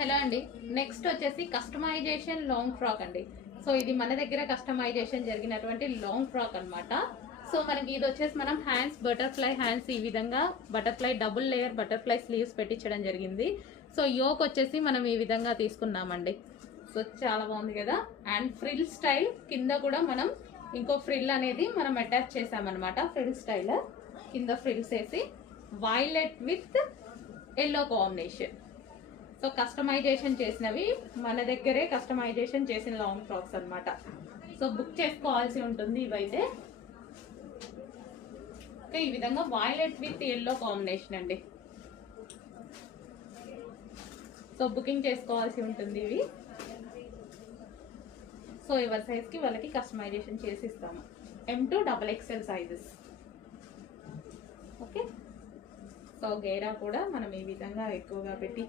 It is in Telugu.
హలో అండి, నెక్స్ట్ వచ్చేసి కస్టమైజేషన్ లాంగ్ ఫ్రాక్ అండి. సో ఇది మన దగ్గర కస్టమైజేషన్ జరిగినటువంటి లాంగ్ ఫ్రాక్ అన్నమాట. సో మనకి ఇది వచ్చేసి మనం హ్యాండ్స్, బటర్ఫ్లై హ్యాండ్స్, ఈ విధంగా butterfly double layer butterfly sleeves పెట్టించడం జరిగింది. సో యోక్ వచ్చేసి మనం ఈ విధంగా తీసుకున్నామండి. సో చాలా బాగుంది కదా. అండ్ ఫ్రిల్ స్టైల్ కింద కూడా మనం ఇంకో ఫ్రిల్ అనేది మనం అటాచ్ చేసామన్నమాట. ఫ్రిల్ స్టైల్ కింద ఫ్రిల్స్ వేసి violet with yellow combination. So customization చేసినవి మన దగ్గరే కస్టమైజేషన్ చేసిన లాంగ్ ఫ్రాక్స్ అన్నమాట. సో బుక్ చేసుకోవాల్సి ఉంటుంది ఇవైతే. ఈ విధంగా వైలెట్ విత్ ఎల్లో కాంబినేషన్ అండి. సో బుకింగ్ చేసుకోవాల్సి ఉంటుంది ఇవి. సో ఎవరి సైజ్కి వాళ్ళకి కస్టమైజేషన్ చేసి ఇస్తాము. M2 XXL sizes. Okay. So గేరా కూడా మనం ఈ విధంగా ఎక్కువగా పెట్టి